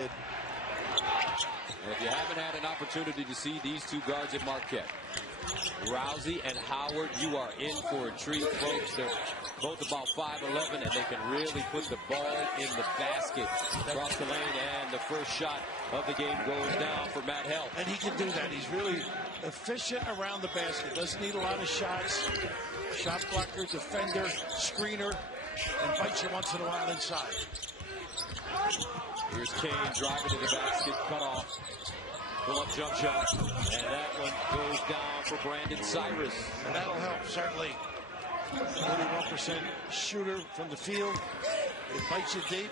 And if you haven't had an opportunity to see these two guards at Marquette, Rousey and Howard, you are in for a treat, folks. They're both about 5'11", and they can really put the ball in the basket across the lane. And the first shot of the game goes down for Matt Help. And he can do that. He's really efficient around the basket. Doesn't need a lot of shots. Shot blocker, defender, screener, and bites you once in a while inside. Here's Kane driving to the basket, cut off. Pull-up jump shot, and that one goes down for Brandon Cyrus. And that'll help, certainly. 41% shooter from the field. It bites you deep.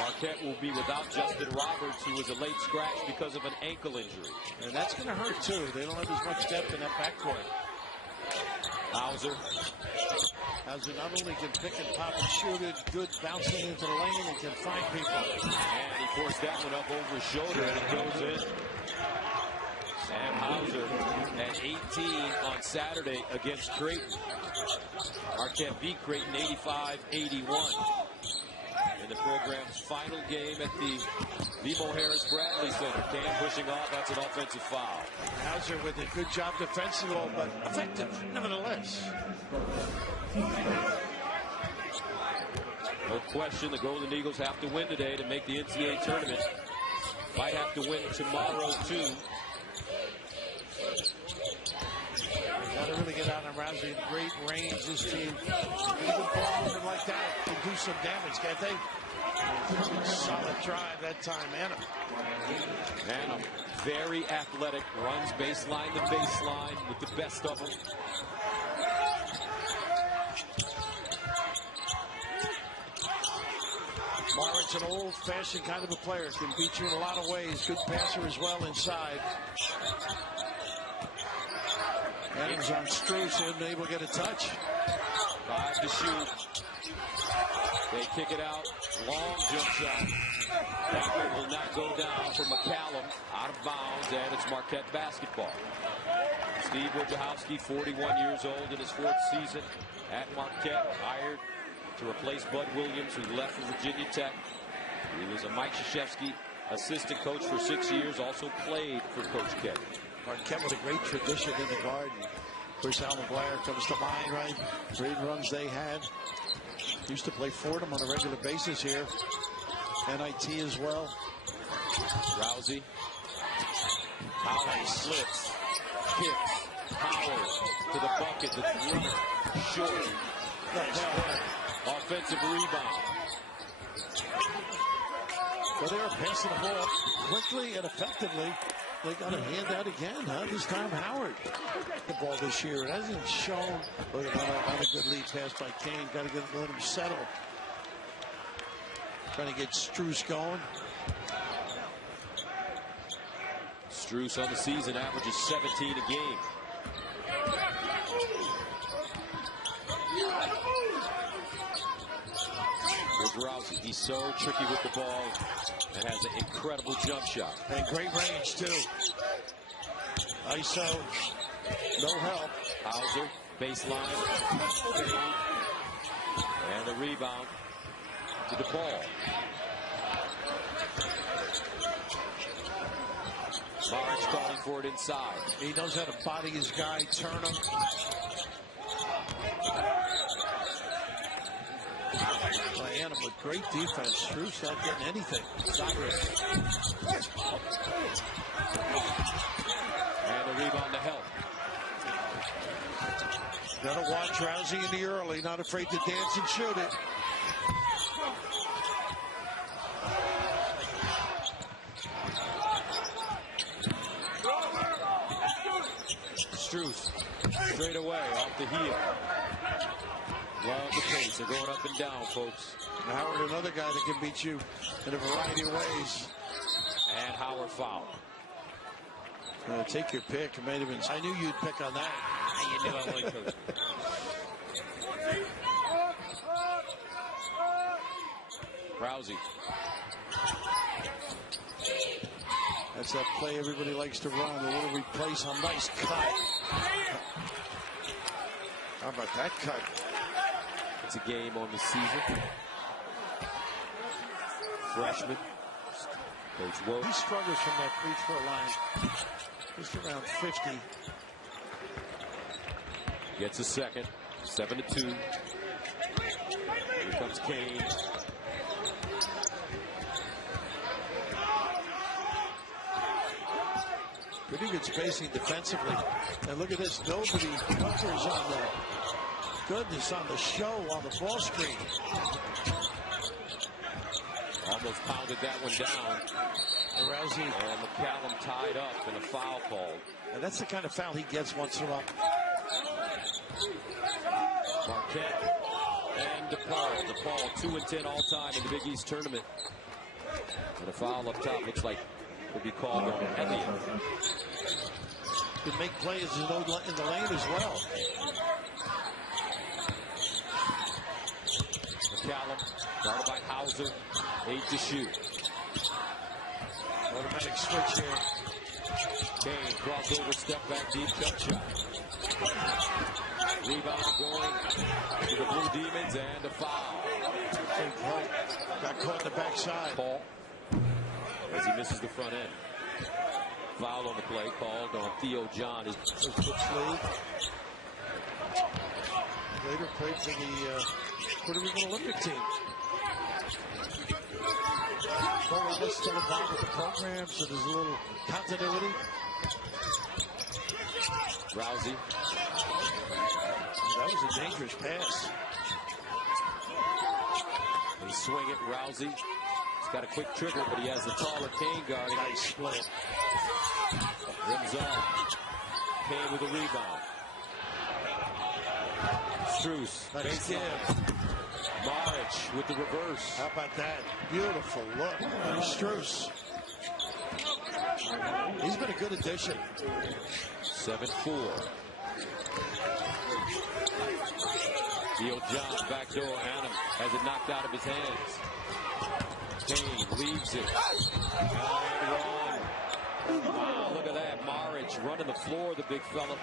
Marquette will be without Justin Roberts, who was a late scratch because of an ankle injury. And that's going to hurt, too. They don't have as much depth in that backcourt. Hauser not only can pick and pop and shoot it, good bouncing into the lane and can find people. And he forced that one up over his shoulder, and it goes in. Sam Hauser at 18 on Saturday against Creighton. Marquette beat Creighton 85-81. In the program's final game at the BMO Harris Bradley Center. Cam pushing off, that's an offensive foul. Hauser with a good job defensively, but effective nevertheless. No question the Golden Eagles have to win today to make the NCAA tournament. Might have to win tomorrow, too. Got to really get out on Rousey. Great range, this team. Even ball moving like that can do some damage, can't they? Solid drive that time, Anna, very athletic, runs baseline to baseline with the best of them. Marquette's an old-fashioned kind of a player. Can beat you in a lot of ways. Good passer as well inside. Adams on Strus, able to get a touch. 5 to shoot. They kick it out. Long jump shot. That one will not go down for McCallum. Out of bounds, and it's Marquette basketball. Steve Wojciechowski, 41 years old in his 4th season at Marquette, hired to replace Bud Williams, who left for Virginia Tech. He was a Mike Krzyzewski assistant coach for 6 years, also played for Coach K. Marquette with a great tradition in the Garden. Of course, Al McGuire comes to mind, right? Great runs they had. Used to play Fordham on a regular basis here. NIT as well. Rousey. Howard slips. Kicks. Howard to the bucket. The three. Short. Offensive rebound. Well, they are passing the ball quickly and effectively. They got a hand out again, huh? This time Howard. The ball this year. It hasn't shown. Look at that, not a good lead pass by Kane. Got to let him settle. Trying to get Strus going. Strus on the season averages 17 a game. Here's Rousey. He's so tricky with the ball and has an incredible jump shot. And great range, too. ISO. No help. Hauser. Baseline. And the rebound to DePaul. March calling for it inside. He knows how to body his guy, turn him. Diana with great defense. Strus not getting anything. Cyrus. And the rebound to Help. Gotta watch Rousey in the early, not afraid to dance and shoot it. Strus straight away off the heel. Love the pace. They're going up and down, folks. Howard, another guy that can beat you in a variety of ways. And Howard foul. Take your pick. It might have been. I knew you'd pick on that. You knew I like coach. Rousey. That's that play everybody likes to run. A little replace on nice cut. How about that cut? It's a game on the season. Freshman Coach Woe. He struggles from that free throw line. Just around 50. Gets a second. 7-2. Here comes Kane. Pretty good spacing defensively. And look at this. Nobody covers on the goodness on the show on the ball screen. Almost pounded that one down. Rousey and McCallum tied up and a foul called. And that's the kind of foul he gets once in a while. Marquette and DePaul. DePaul 2-10 all time in the Big East tournament. And a foul up top looks like will be called on Elliott. Can make plays in the lane as well. McCallum guarded by Hauser. 8 to shoot. Automatic switch here. Kane crossover, step back deep, jump shot. Rebound going to the Blue Demons and a foul. Got caught in the backside. Paul as he misses the front end. Foul on the play called on Theo John. Later played for the Puerto Rican Olympic team. Morales still involved with the program, so there's a little continuity. Rousey. That was a dangerous pass. They swing it, Rousey. He's got a quick trigger, but he has the taller Kane guarding. Nice split. Rims off. Kane with a rebound. Strus. Nice give. Maric with the reverse. How about that? Beautiful look. Strus. He's been a good addition. 7-4. Theo John backdoor. Adam has it knocked out of his hands. Kane leaves it. And run. Wow, look at that. Maric running the floor, the big fella.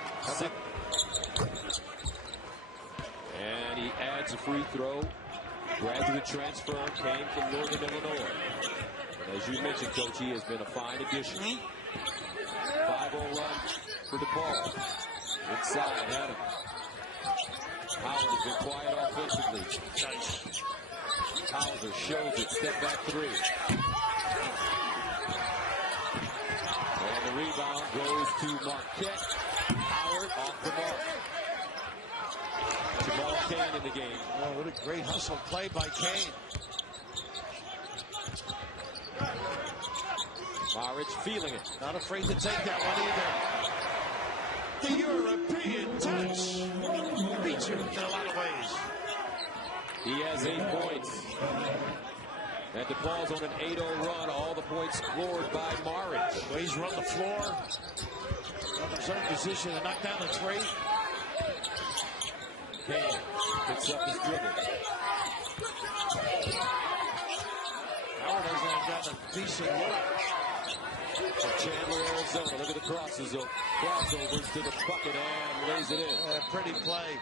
And he adds a free throw. Graduate transfer, came from Northern Illinois. And as you mentioned, Coach, he has been a fine addition. 5-0 run for DePaul. Inside, Adam. Howard has been quiet offensively. Hauser shows it, step back three. And the rebound goes to Marquette. Howard off the mark. Jamal Kane in the game. Oh, what a great hustle play by Kane. Maric feeling it. Not afraid to take that one either. The European touch beats you in a lot of ways. He has 8 points. And DePaul's on an 8-0 run. All the points scored by Maric. He's run the floor. On his own position to knock down the three. Kane picks up his dribble. Howard hasn't gotten a decent look. For Chandler, Arizona. Look at the crossovers to the bucket and lays it in. Pretty play.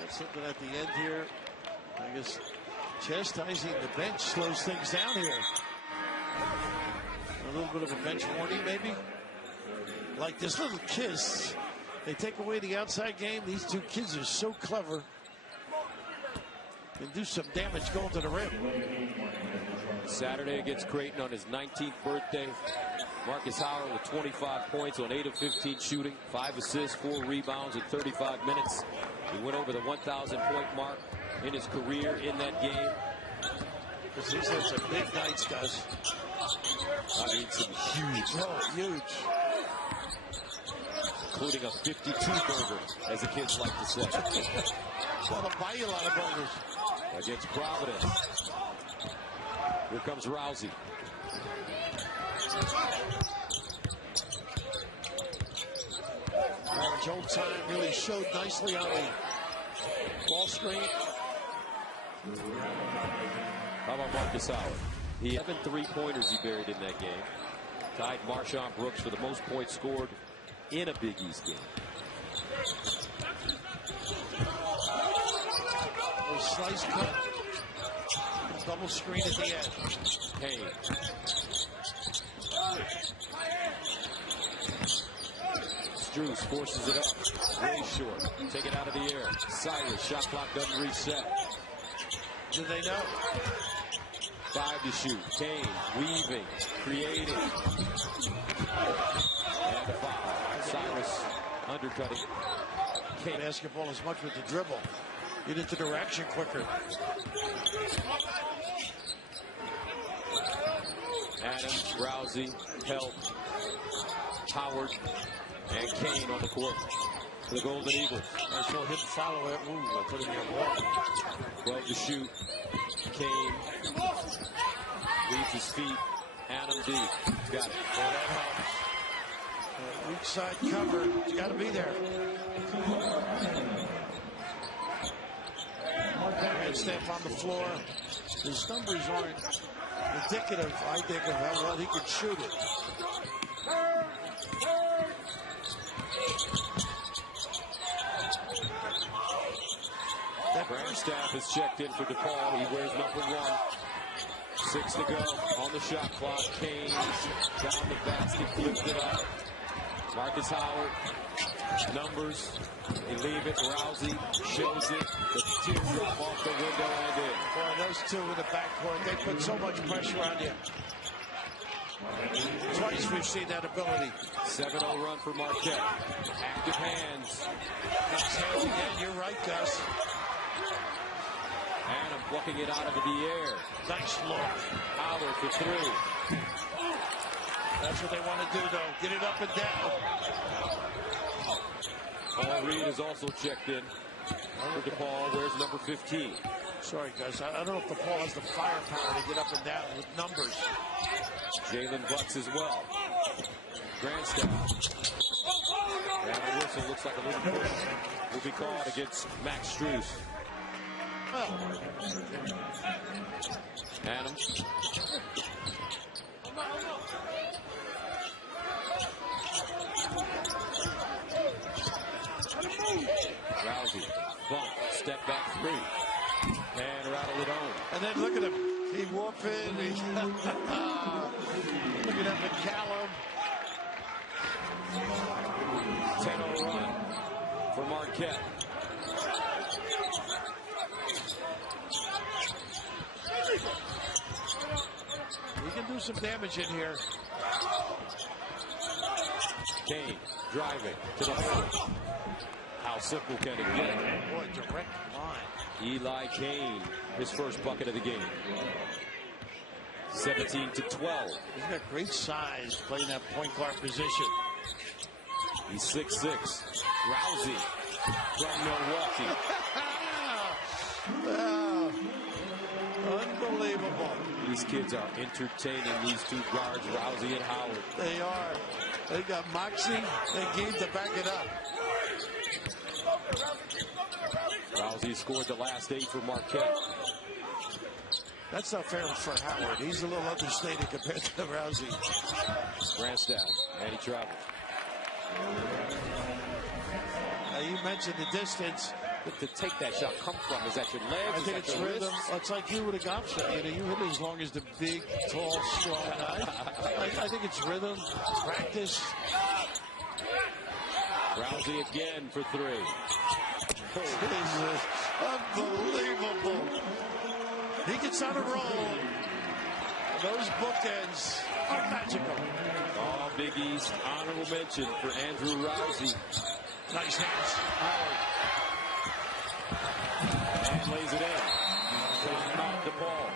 Got something at the end here. I guess chastising the bench slows things down here. A little bit of a bench warning, maybe. Like this little kiss. They take away the outside game. These two kids are so clever. Can do some damage going to the rim. Saturday against Creighton on his 19th birthday. Marcus Howard with 25 points on 8 of 15 shooting, 5 assists, 4 rebounds in 35 minutes. He went over the 1,000-point mark in his career in that game. Because he's had some big nights, guys. I mean, some huge. Oh, huge. Including a 52 burger, as the kids like to say. That'll buy you a lot of burgers. Against Providence. Here comes Rousey. Average old time really showed nicely on the ball screen. How about Marcus Howard? He had 7 3-pointers he buried in that game. Tied Marshawn Brooks for the most points scored in a Big East game. A slice cut. Double screen at the end. Kane. Strus forces it up. Way short. Take it out of the air. Cyrus. Shot clock doesn't reset. Do they know? 5 to shoot. Kane weaving, creating. And a foul. Cyrus undercutting. Kane. Basketball as much with the dribble. Get into direction quicker. Adams, Rousey, Help, Howard, and Kane on the court for the Golden Eagles. I saw him follow it. Ooh, I put him in the wall. 12 to shoot. Kane leaves his feet. Adam D. Got it. Yeah, that helps. Weak side cover. It's got to be there. And step on the floor. His numbers aren't indicative, I think, of how well he could shoot it. That Grandstaff is checked in for DePaul. He wears number 1. 6 to go on the shot clock. Kane down the basket, flipped it up. Marcus Howard, numbers. They leave it. Rousey shows it. The teardrop off the window and in. Boy, those two in the backcourt, they put so much pressure on you. Twice we've seen that ability. 7-0 run for Marquette. Active hands. Nice hands again. You're right, Gus. Adam plucking it out of the air. Nice look. Howard for 3. That's what they want to do, though. Get it up and down. Paul Reed is also checked in for DePaul. Where's number 15? Sorry, guys. I don't know if DePaul has the firepower to get up and down with numbers. Jalen Bucks as well. Grandstaff. And the whistle looks like a little push will be called against Max Strus. Well, Adams. Rousey, bump, step back 3, and rattle it home. and then look at him. He whooping. Look at that McCallum. 10-0 run for Marquette. We can do some damage in here. Kane driving to the hole. How simple can it get? Boy, direct line. Eli Kane, his first bucket of the game. 17 to 12. He's got great size playing that point guard position. He's 6'6". Rousey from Milwaukee. Unbelievable. These kids are entertaining, these two guards, Rousey and Howard. They are. They got moxie and game to back it up. Rousey scored the last 8 for Marquette. That's not fair for Howard. He's a little understated compared to Rousey. Grandstaff, and he traveled. Now you mentioned the distance. But to take that shot come from, is that your legs? I think it's rhythm. It's like you with a golf shot. You know, you hit it as long as the big, tall, strong guy. I think it's rhythm, practice. Rousey again for 3. Jesus, unbelievable. He gets on a roll. Those bookends are magical. All Big East honorable mention for Andrew Rousey. Nice hands, Howard. And lays it in. Timeout DePaul.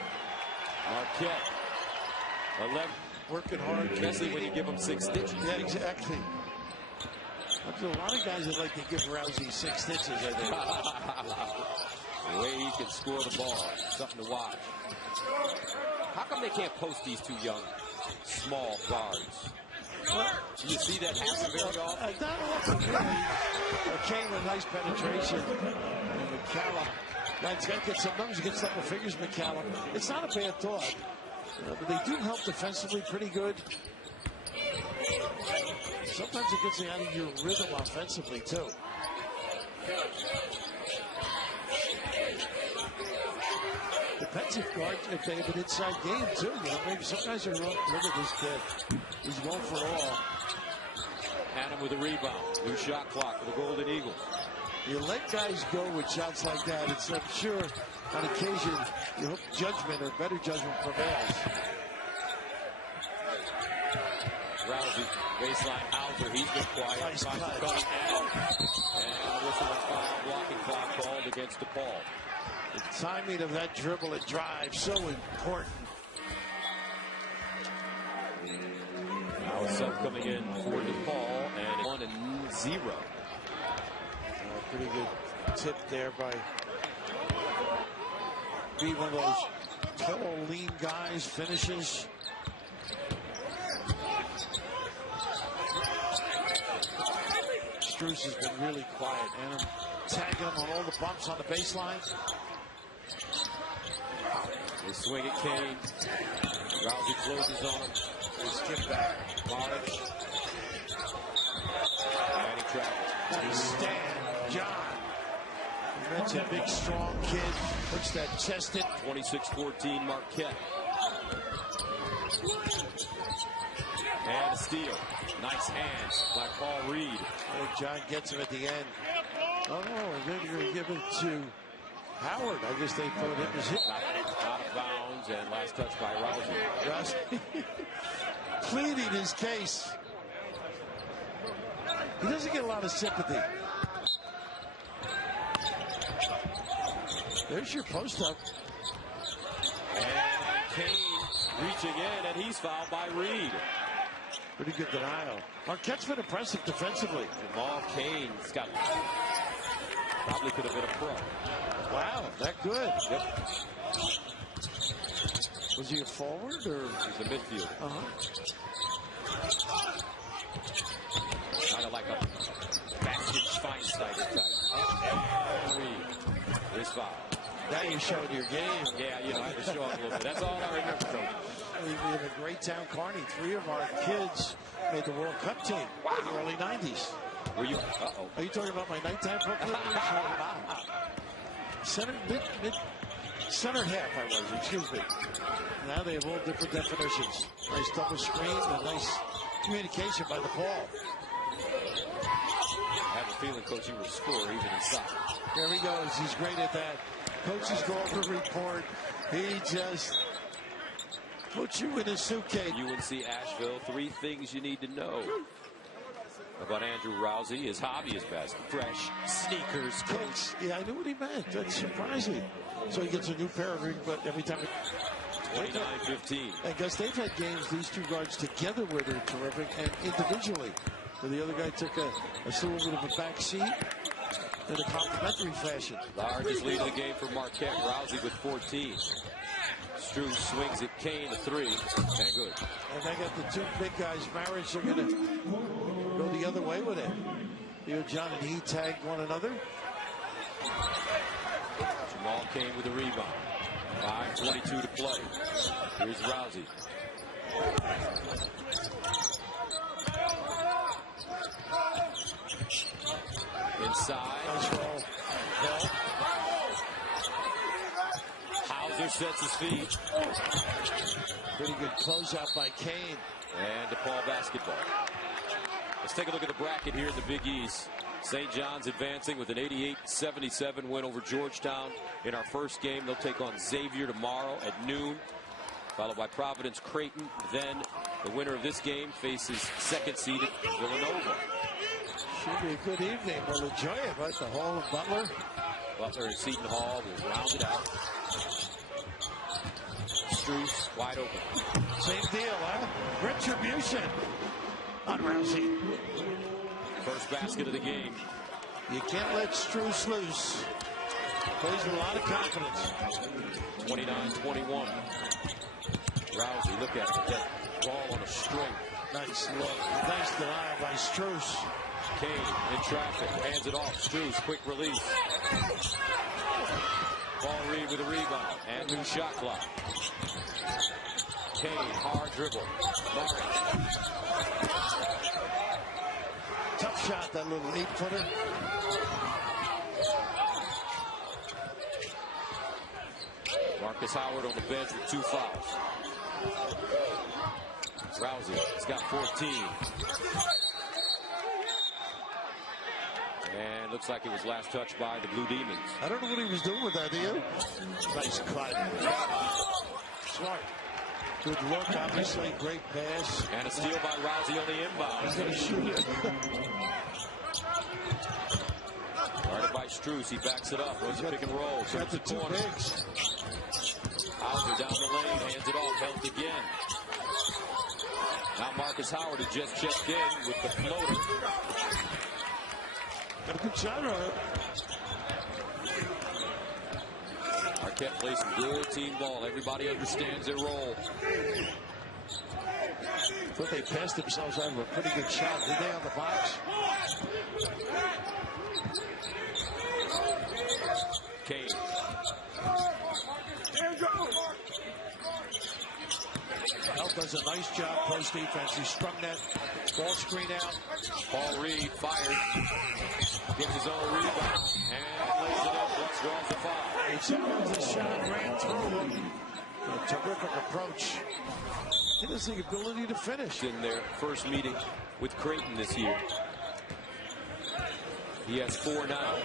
Marquette. 11. Working hard. Especially when you give them 6 stitches. Yeah, exactly. There's a lot of guys that like to give Rousey 6 stitches, I think. The way he can score the ball. Something to watch. How come they can't post these two young, small guards? Well, Do you see that happen very often? not often, really. Kane with nice penetration. And McCallum. That's got to get some numbers against double figures, McCallum. It's not a bad thought. But they do help defensively pretty good. Sometimes it gets you out of your rhythm offensively, too. Defensive guard, if they have an inside game, too. You know, maybe some guys are, look at this kid. He's going for it all. Adam with a rebound. New shot clock for the Golden Eagles. You let guys go with shots like that. It's, I'm sure, on occasion, you hope judgment or better judgment prevails. Rousey, baseline, Hauser, he's been quiet. Nice cut. And whistle and foul, blocking foul called against DePaul. The timing of that dribble and drive, so important. Now a sub coming in for DePaul, and 1-0. Pretty good tip there by being one of those tall, lean guys, finishes. Strus has been really quiet, and I'm tagging him on all the bumps on the baseline. They swing at Kane. Rousey closes on him. They skip back. March. And he travels. Nice stand, John. You mentioned a big, strong kid. Puts that chest in. 26-14 Marquette. And a steal. Nice hands by Paul Reed. And John gets him at the end. Oh, no, they're going to give it to Howard. I guess they thought it was hit. Out of bounds, and last touch by Rousey. Pleading his case. He doesn't get a lot of sympathy. There's your post-up. And Kane reaching in, and he's fouled by Reed. Pretty good denial. Marquette's been impressive defensively. Jamal Kane's got probably could have been a pro. Wow, that good. Yep. Was he a forward or? He's a midfielder. Kind of like a Bastian Schweinsteiger type. Reed is fouled. Now you're showing your game. Yeah, you know, I had to show up a little bit. That's all I remember, Coach. We have a great town, Kearney. 3 of our kids made the World Cup team in the early 90s. Were you? Uh-oh. Are you talking about my nighttime proclivities? Center half, I was, excuse me. Now they have all different definitions. Nice double screen and nice communication by the ball. I have a feeling, Coach, you will score even inside. There he goes. He's great at that. Coaches go over report. He just puts you in a suitcase. UNC Asheville, 3 things you need to know about Andrew Rousey. His hobby is basketball. Fresh sneakers, Coach. Yeah, I knew what he meant. That's surprising. So he gets a new pair of rings, but every time. 29-15. I guess they've had games, these 2 guards together where they're terrific, and individually. So the other guy took a little bit of a back seat in a complimentary fashion. Largest lead of the game for Marquette. Rousey with 14. Strus swings at Kane, a 3, and good. And they got the 2 big guys. Marriage are going to go the other way with it. You, John, and he tagged one another. Jamal Kane with a rebound. 5:22 to play. Here's Rousey. Inside. Nice roll. Hauser sets his feet. Pretty good closeout by Kane. And DePaul basketball. Let's take a look at the bracket here in the Big East. St. John's advancing with an 88-77 win over Georgetown in our first game. They'll take on Xavier tomorrow at noon, followed by Providence Creighton. Then the winner of this game faces second-seeded Villanova. Should be a good evening. We'll enjoy it, right? The Hall of Butler. Butler and Seton Hall will round it out. Strus wide open. Same deal, huh? Retribution on Rousey. First basket of the game. You can't let Strus loose. Plays with a lot of confidence. 29-21. Rousey, look at it. That ball on a string. Nice look. Nice denial by Strus. Kane in traffic. Hands it off. Strus, quick release. Paul Reed with a rebound. And new shot clock. Kane, hard dribble. March. Tough shot, that little 8-footer. Marcus Howard on the bench with 2 fouls. Rousey has got 14. And looks like it was last touched by the Blue Demons. I don't know what he was doing with that, do you? Nice cut. Smart. Good look, obviously. Great pass. And a steal by Rousey on the inbound. He's going to shoot it. Guarded by Strus. He backs it up. Goes to pick and roll. Got the two bigs. Hauser down the lane. Hands it off. Helped again. Now Marcus Howard had just checked in with the floater. Got a good shot on it. Marquette plays some good team ball. Everybody understands their role. But they passed themselves out of a pretty good shot. Did they on the box? Kane. Held does a nice job post defense. He strung that ball screen out. Paul Reed fires. Gets his own rebound. And lays it up. Let's draws the foul. He took the shot, ran through him. A terrific approach. He has the ability to finish. In their first meeting with Creighton this year. He has 4 now.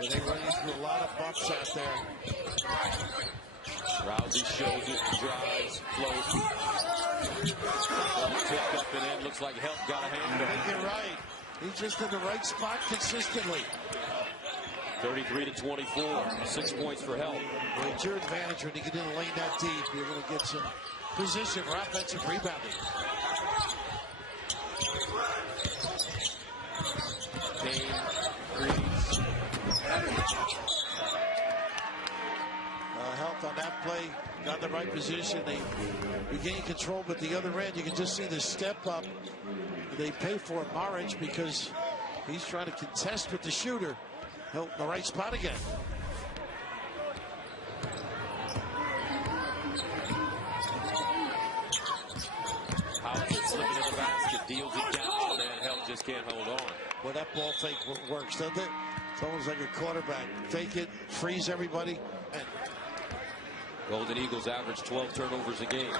So they run into a lot of bumps out there. Rousey shows it, drives, floats. Tipped up and in. Looks like help got a hand I on think you're right. He's just in the right spot consistently. 33-24. 6 points for help. Well, it's your advantage when you get in the lane that deep. You're going to get some position for offensive rebounding. Kane, Reeves. Helped on that play. Got the right position. They regain control, but the other end, you can just see the step up they pay for Marich because he's trying to contest with the shooter. Help in the right spot again. Howard slipping in the basket, deals it down, and help just can't hold on. Well, that ball fake works, doesn't it? It's almost like a quarterback. Fake it, freeze everybody, and Golden Eagles average 12 turnovers a game.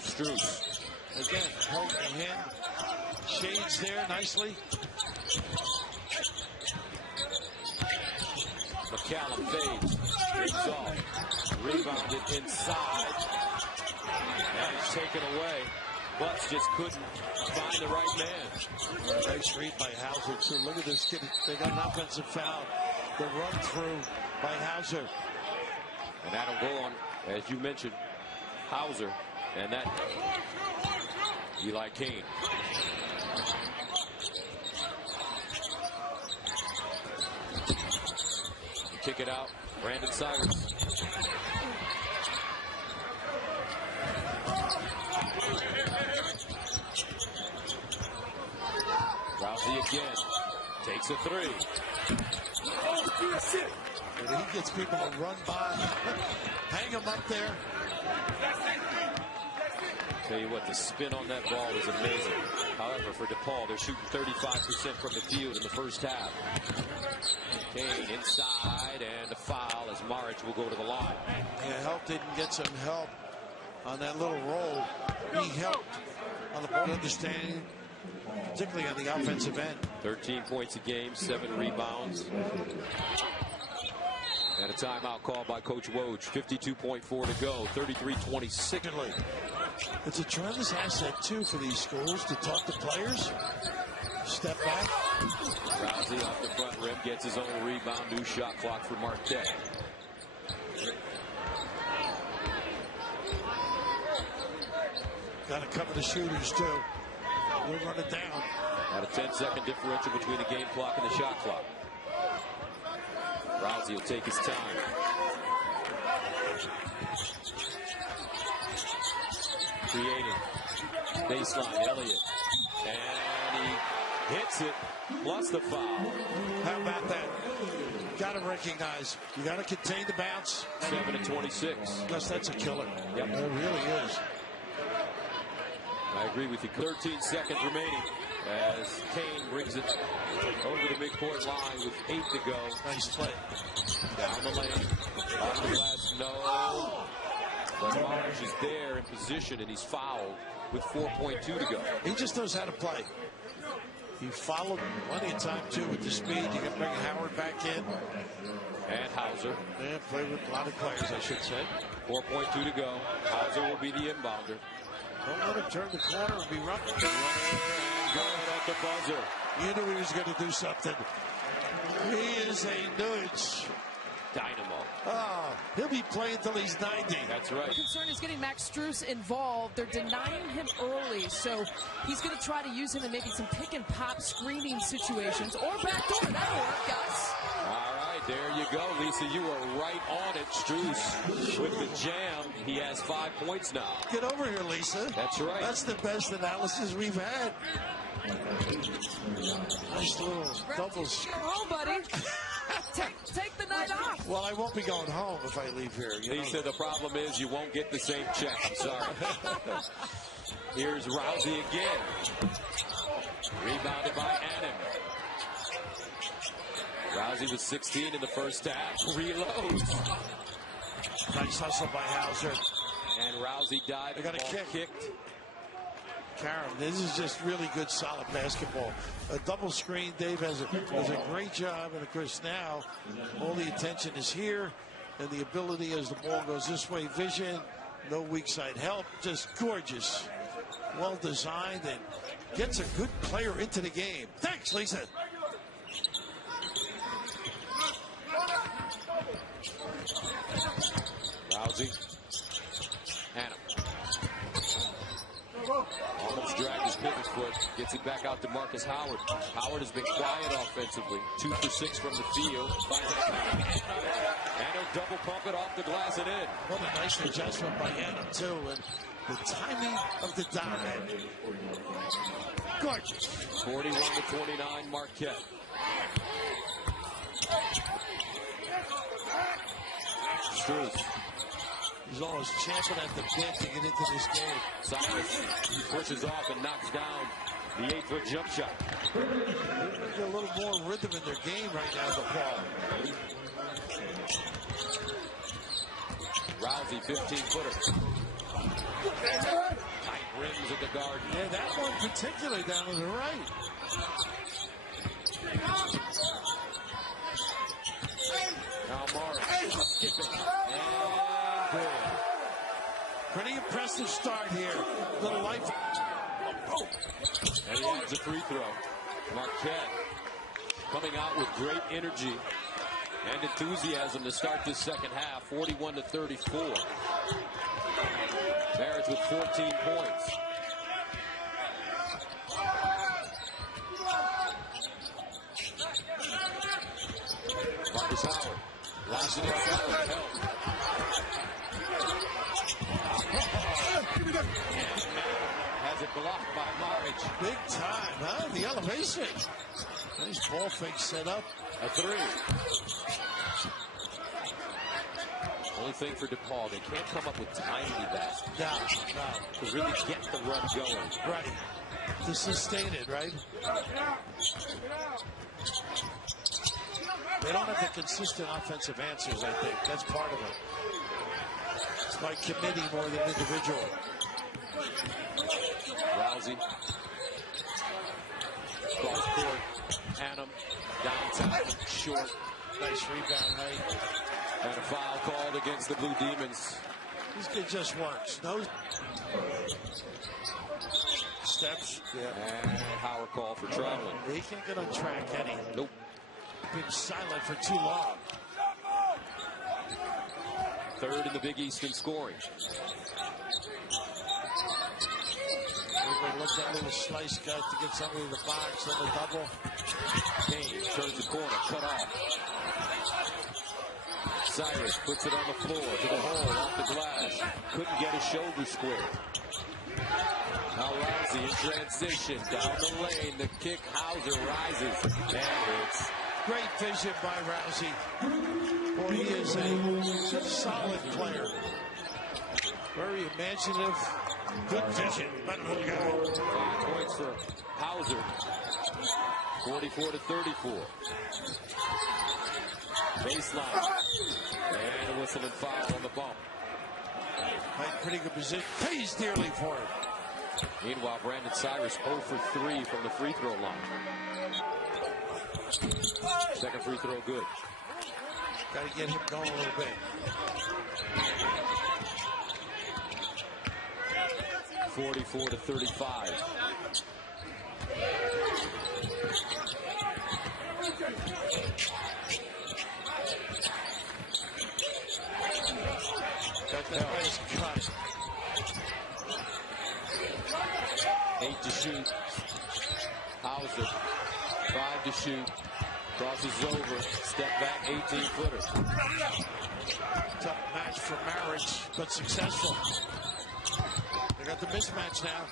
Strus. Again, hold the hand. Shades there nicely. McCallum fades. Gives off. Rebounded inside. And it's taken away. Butts just couldn't find the right man. Nice read by Hauser, too. Look at this kid. They got an offensive foul. The run through by Hauser. And that'll go on, as you mentioned, Hauser. And that, Eli Kane. Kick it out, Brandon Cyrus. Rousey again, takes a 3. And he gets people to run by, hang him up there. Tell you what, the spin on that ball is amazing. However, for DePaul, they're shooting 35% from the field in the first half. Kane inside, and the foul as Marich will go to the line. Yeah, help didn't get some help on that little roll. He helped on the ball understanding, particularly on the offensive end. 13 points a game, 7 rebounds. And a timeout called by Coach Woj. 52.4 to go, 33-26. It's a tremendous asset, too, for these schools to talk to players. Step back. Rousey off the front rim, gets his own rebound. New shot clock for Marquette. Got to cover the shooters, too. We'll run it down. At a 10-second differential between the game clock and the shot clock. Rousey will take his time. Creating. Baseline, Elliott. And he hits it, plus the foul. How about that? Got to recognize. You got to contain the bounce. 7-26. Plus, that's a killer. Yep. It really is. I agree with you. 13 seconds remaining as Kane brings it over the midcourt line with 8 to go. Nice play. Down the lane. Off the glass. No. But March is there in position, and he's fouled with 4.2 to go. He just knows how to play. He followed plenty of time, too, with the speed. You can bring Howard back in. And Hauser. Yeah, play with a lot of players, I should say. 4.2 to go. Hauser will be the inbounder. Don't let him turn the corner and be rough. And good at the buzzer. You knew he was going to do something. He is a nudge. Dynamo. Oh, he'll be playing till he's 90. That's right. The concern is getting Max Strus involved. They're denying him early, so he's going to try to use him in maybe some pick and pop screening situations or backdoor. That'll work, Gus. All right, there you go, Lisa. You are right on it. Strus with the jam. He has 5 points now. Get over here, Lisa. That's right. That's the best analysis we've had. Nice little doubles. Go home, buddy. Take the night off. Well, I won't be going home if I leave here. Lisa, the problem is you won't get the same check. I'm sorry. Here's Rousey again. Rebounded by Adam. Rousey with 16 in the first half. Reloads. Nice hustle by Hauser. And Rousey died. They got a kick. Kicked. Karam, this is just really good, solid basketball. A double screen, Dave does a great job. And, of course, now all the attention is here. And the ability as the ball goes this way, vision, no weak side help. Just gorgeous. Well designed and gets a good player into the game. Thanks, Lisa. Rousey. Hannah. Almost dragged his pivot foot. Gets it back out to Marcus Howard. Howard has been quiet offensively. 2 for 6 from the field. And he'll double pump it off the glass and in. What a nice adjustment by Adam, too. And the timing of the dive. Gorgeous. 41 to 29, Marquette. Strus. He's almost champing at the bit to get into this game. Cyrus pushes off and knocks down the 8-foot jump shot. They're going to get a little more rhythm in their game right now, DePaul. Rousey, 15-footer. Tight rims at the Garden. Yeah, that one particularly down to the right. Now Morris skipping. And good. Pretty impressive start here. Little life. Oh. And he adds a free throw. Marquette coming out with great energy and enthusiasm to start this second half. 41 to 34. Barrett with 14 points. Marcus Howard. Last it help. Has it blocked by Maric. Big time, huh? The elevation. Nice ball fake set up. A three. Only thing for DePaul, they can't come up with timely baskets. No. To really get the run going. Right. To sustain it, right? They don't have the consistent offensive answers, I think. That's part of it. It's by committee more than individual. Rousey. Cross court. Hannum. Downtown. Short. Nice rebound, right? And a foul called against the Blue Demons. This kid just works. No steps. Yeah. And Howard call for traveling. He can't get on track, can he? Nope. Been silent for too long. Third in the Big East in scoring. Everybody looked at a little slice cut to get somebody in the box, then the double. Kane turns the corner, cut off. Cyrus puts it on the floor to the hole, off the glass. Couldn't get his shoulder square. Now Rousey in transition, down the lane, the kick, Hauser rises, and it's great vision by Rousey. Boy, he is a solid player. Very imaginative, Good vision. Better little guy. Points for Hauser. 44-34. Baseline. And a whistle and foul on the bump. Pretty good position. Pays dearly for it. Meanwhile, Brandon Cyrus 0 for 3 from the free throw line. Second free throw good. Got to get him going a little bit. 44-35. Got that nice cut. 8 to shoot. Hauser. 5 to shoot. Crosses over. Step back. 18-footer. Tough match for marriage, but successful. They got the mismatch now.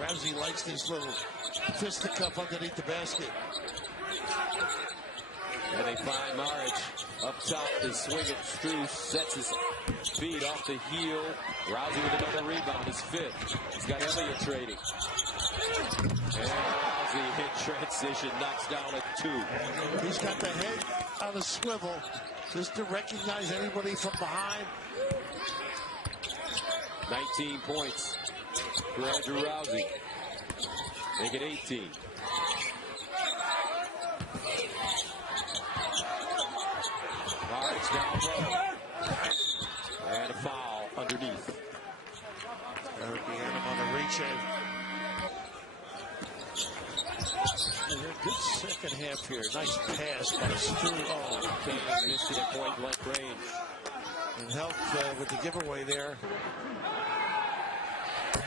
Rousey likes this little fisticuff underneath the basket. And they find Maric up top. They swing it. Strus sets his feet off the heel. Rousey with another rebound. His fifth. He's got Elliott trading. And Rousey hit transition. Knocks down a 2. He's got the head on a swivel just to recognize anybody from behind. 19 points for Andrew Rousey. Make it 18. Maric down low. And a foul underneath. That would be him on the reach in. Good second half here. Nice pass by Stu. Oh, Kane missed it at point blank range. And helped with the giveaway there.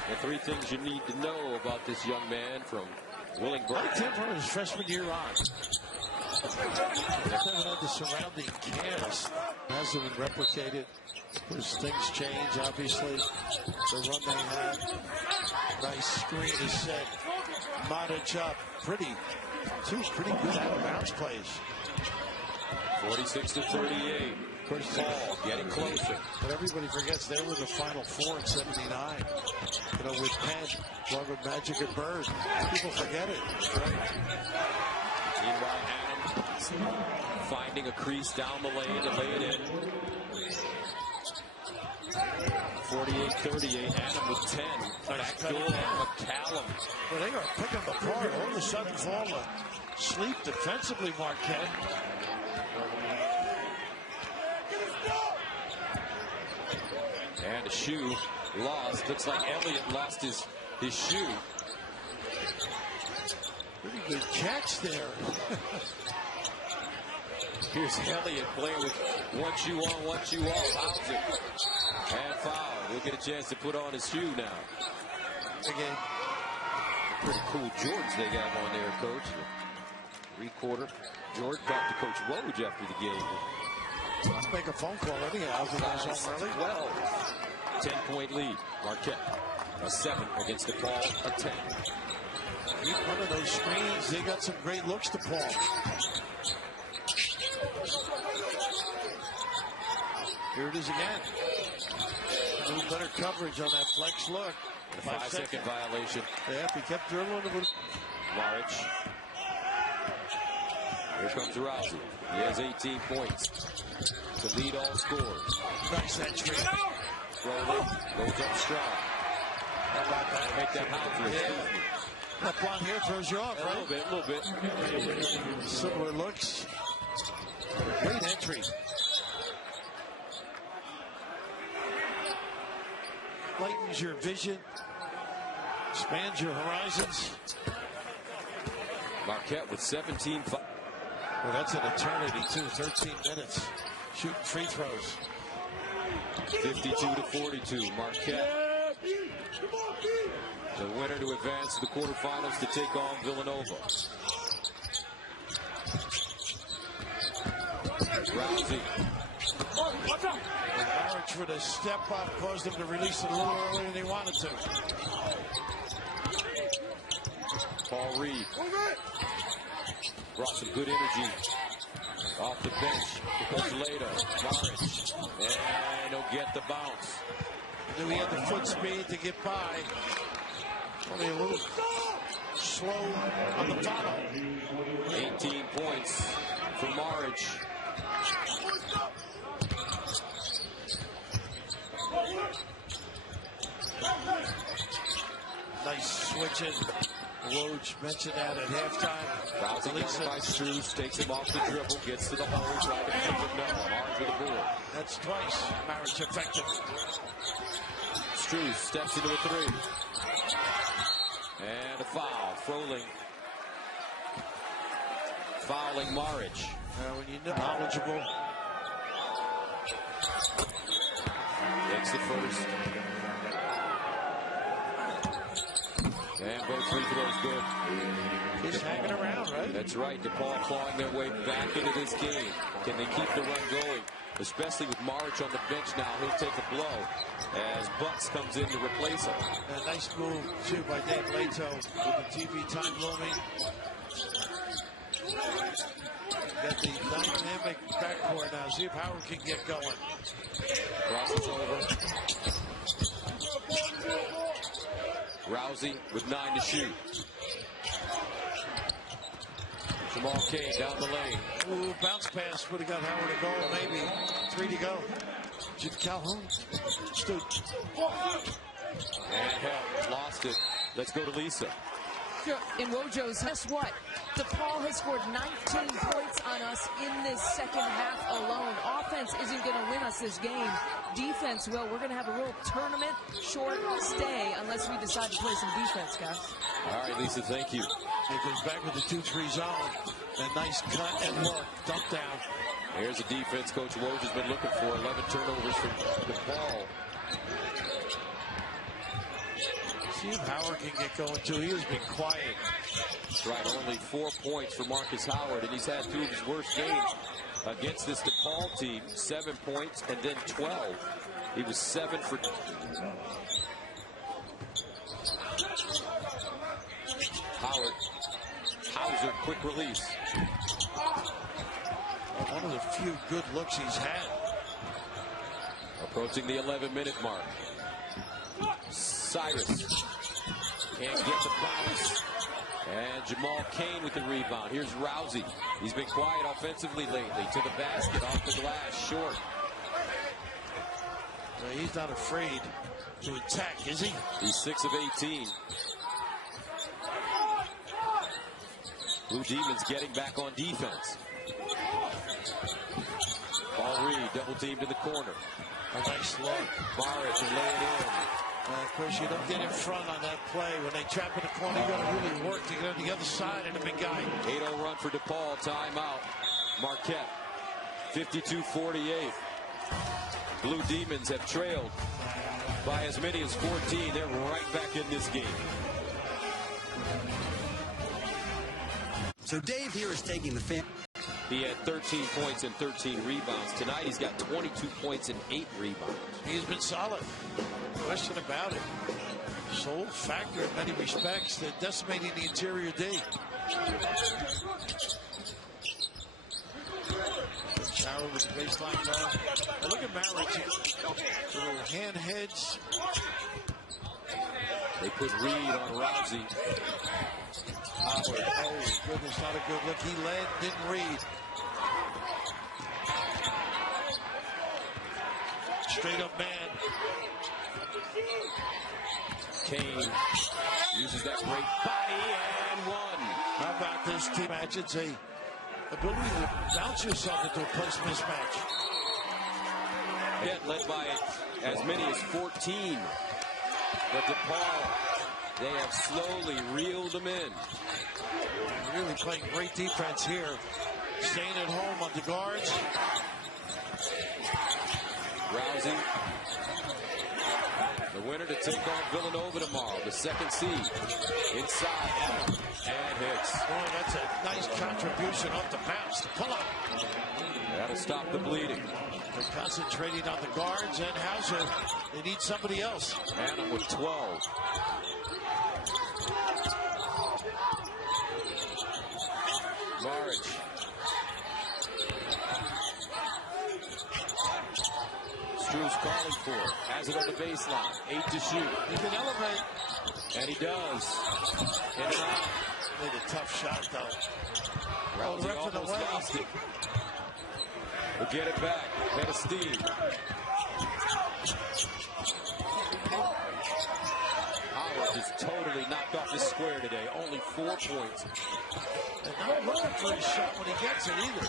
The 3 things you need to know about this young man from Willingburg. I think from his freshman year on. The surrounding cast hasn't been replicated. As things change, obviously. The run they had. Nice screen is set. Maric up. Two pretty good out of bounds plays. 46-38. Paul getting closer. But everybody forgets they were the Final Four in '79. You know, with Penn, along with Magic and Bird. People forget it. Right? Meanwhile, Adam finding a crease down the lane to lay it in. 48-38. Adam with 10. Back door. McCallum. Well, they are picking them apart. All of a sudden, fall asleep defensively, Marquette. And a shoe lost. Looks like Elliott lost his shoe. Pretty good catch there. Here's Elliott playing with one shoe on, one shoe off. Hauser. And foul. He'll get a chance to put on his shoe now. Again. Pretty cool George they got on there, Coach. 3-quarter. George talked to Coach Woj after the game. Let's make a phone call anyhow. 12. 10-point lead. Marquette. A 7 against DePaul. A 10. Each one of those screens, they got some great looks to Paul. Here it is again. A little better coverage on that flex look. A 5-second violation. Yeah, he kept dribbling it. Maric. Here comes Rousey. He has 18 points to lead all scores. Nice entry. Rolling. Goes up strong. How about that? Make that Hauser. Yeah. That blonde hair throws you off, right? A little bit. Similar looks. Great entry. Lightens your vision. Expands your horizons. Marquette with 17. Well, that's an eternity, too. 13 minutes. Shooting free throws. 52-42. Marquette, the winner to advance to the quarterfinals to take on Villanova. Rousey. Maric with a step up caused him to release it a little earlier than he wanted to. Paul Reed brought some good energy Off the bench, goes later. Marich. And he'll get the bounce. Knew he had the foot speed to get by. Only a little slow on the follow. 18 points for Marich. Nice switching. Woj mentioned that at halftime. Bouncing down by Strus, takes him off the dribble, gets to the hole, trying to keep it no. Marich with the board. That's twice. Marich effective. Strus steps into a three. And a foul. Froling fouling Marich. When you know knowledgeable. Takes the first. And both free throws good. He's hanging around, right? That's right. DePaul clawing their way back into this game. Can they keep the run going? Especially with Marich on the bench now. He'll take a blow as Bucks comes in to replace him. A nice move, too, by Dave Leto with the TV time looming. Got the dynamic backcourt now. See if Howard can get going. Crosses over. Rousey with 9 to shoot. Jamal Kane down the lane. Ooh, bounce pass would have got Howard a goal, maybe. 3 to go. Jim Calhoun. Stood. And help. Lost it. Let's go to Lisa. In Wojo's, guess what? DePaul has scored 19 points on us in this second half alone. Offense isn't going to win us this game. Defense will. We're going to have a real tournament short stay unless we decide to play some defense, guys. All right, Lisa, thank you. He goes back with the 2-3 zone. A nice cut and look. Dump down. Here's the defense Coach Woj has been looking for. 11 turnovers from DePaul. See if Howard can get going, too. He has been quiet. That's right. Only 4 points for Marcus Howard, and he's had 2 of his worst games against this DePaul team. 7 points and then 12. He was 7 for... Howard. Hauser, quick release. One of the few good looks he's had. Approaching the 11-minute mark. Cyrus can't get the bounce. And Jamal Kane with the rebound. Here's Rousey. He's been quiet offensively lately. To the basket, off the glass, short. Well, he's not afraid to attack, is he? He's 6 of 18. Blue Demons getting back on defense. Paul Reed double teamed in the corner. A nice look. Marich and lay it in. Of course, you don't get in front on that play. When they trap in the corner, you got to really work to get on the other side of the big guy. 8-0 run for DePaul. Timeout. Marquette. 52-48. Blue Demons have trailed by as many as 14. They're right back in this game. So Dave here is taking the fan. He had 13 points and 13 rebounds. Tonight he's got 22 points and 8 rebounds. He's been solid. No question about it. Sole factor in many respects. They're decimating the interior D. Shower with the baseline guard. Now look at Marich. The little hand heads. They put Reed on Rousey. Howard. Oh, goodness, not a good look. He led, didn't read. Straight up man. Kane uses that great body and one. How about this team match? It's a ability to bounce yourself into a close mismatch. Yet led by as many as 14. But DePaul, they have slowly reeled them in. Really playing great defense here. Staying at home on the guards. Rousey, the winner to take on Villanova tomorrow, the second seed. Inside, and hits. Boy, that's a nice contribution off the bounce. Pull up. That'll stop the bleeding. They're concentrating on the guards and Hauser. They need somebody else. Adam with 12. Marich. Struce calling for it. Has it on the baseline. 8 to shoot. He can elevate. And he does. In and out. Made a tough shot, though. Rousey almost lost it. We'll get it back. Head of steam. Howard just totally knocked off his square today. Only 4 points. And not looking for his shot when he gets it either.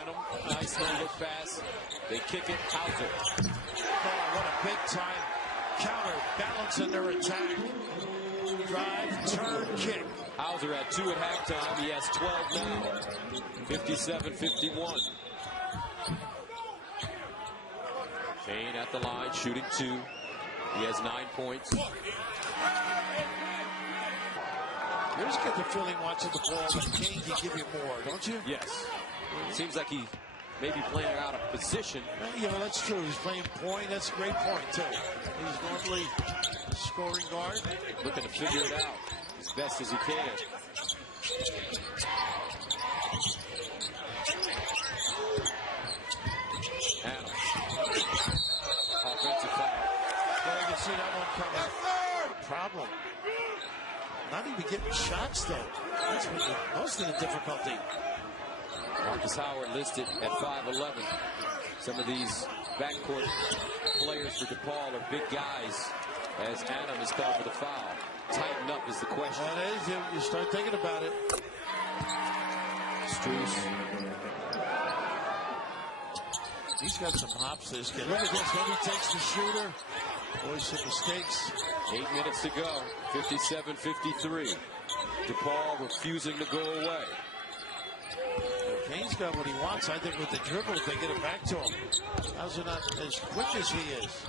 Adam, nice little look pass. They kick it. Hauser. Oh, what a big time counter. Balancing their attack. Drive, turn, kick. Hauser had 2 at halftime. He has 12 now. 57-51. Kane at the line, shooting 2. He has 9 points. You just get the feeling watching the ball that Kane can give you more, don't you? Yes. Seems like he may be playing out of position. You know, that's true. He's playing point. That's a great point, too. He's normally scoring guard. Looking to figure it out as best as he can. Adams. Offensive foul. Well, you can see that one coming. Problem. Not even getting shots, though. That's what most of the difficulty. Marcus Howard listed at 5'11". Some of these backcourt players for DePaul are big guys, as Adam is called for the foul. Tighten up is the question. That is, you start thinking about it. Struce. He's got some hops, this kid. Look at this, when he takes the shooter. Boy, some mistakes. 8 minutes to go. 57-53. DePaul refusing to go away. Kane's got what he wants, I think, with the dribble if they get it back to him. How's it not as quick as he is?